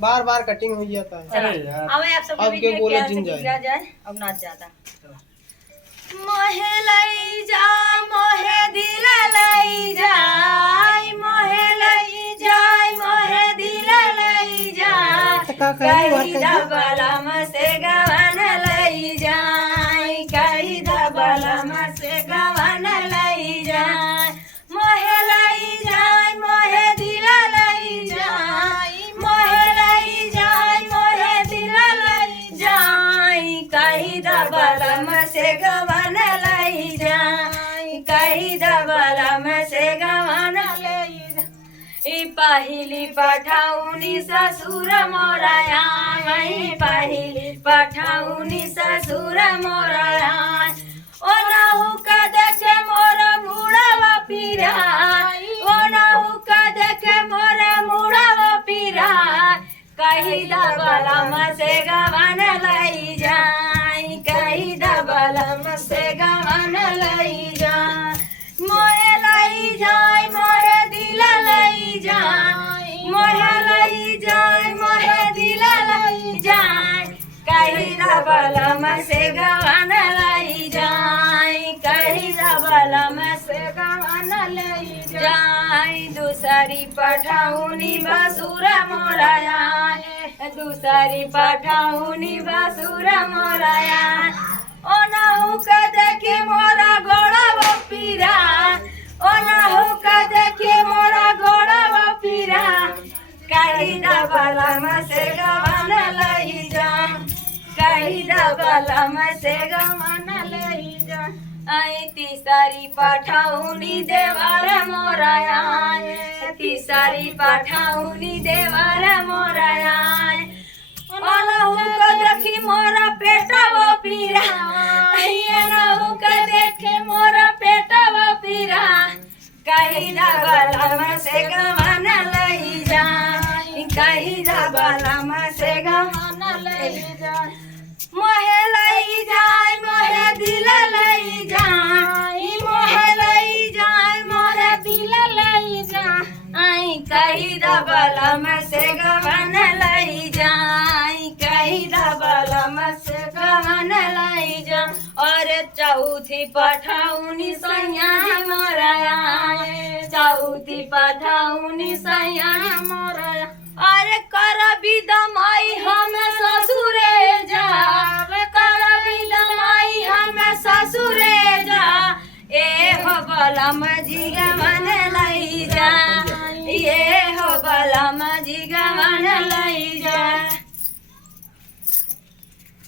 बार बार cutting हो जाता है। अब के बोले जिन जाए अब नाच जाता। मोहे लई जा मोहे दिल लई जाय मोहे लई जाय मोहे दिल लई जाय कही दबलम से गवन लई जाय कही दबलम से गवन लई जाय मोहे लई जाय मोहे दिल लई जाय मोहे लई जाय मोहे दिल लई जाय कही दबलम से गवन लई जाय कही दबलम से गवन लई जाय पहिली पठाउनी ससुर मोराया पहिली पठाउनी ससुर मोराया ओ नहु का देखे मोर मुड़वा पीरा ओ नहु का देखे मोर मुड़वा पीरा कही दबलम से गवन लई जाय कही दबलम से गवन लई जाय मोहे लई जाय मोहे दिल लई जाय मोहे लई जाय मोहे दिल लई जाय कही दबलम से गवन लई जाय कही दबलम से गवन लई जाय दूसरी पठाउनी बसुर मोराया दूसरी पठाउनी बसुर मोराया ओ नहु का देखे मोरा गोड़वा पीरा ओ नहु का देखे मोरा गोड़वा पीरा कही दबलम से गवन लई जा कही दबलम से गवन लई जा आई तीसरी पठाउनी देवर मोराया तीसरी पठाउनी देवर मोराया नहु का देखी मोरा पेटवा पीरा नहु का देखे मोरा पेटवा पीरा कही दबलम से गवन लई जा कही दबलम से गवन लई जा मोहे लई जाय मोहे दिल लई जाय मोहे लई जाय मोहे दिल लई जाय कही दबलम से गवन लई जाय कही दबलम से गवन लई जा और चौथी पठाउनी सैया मोराया चौथी पठाउनी सैया मोराया अरे कर विदमाई हम ससुरे जा कर विदमाई हम ससुरे जा ए हो बलम जी गवन लई जा ए हो बलम जी गवन लई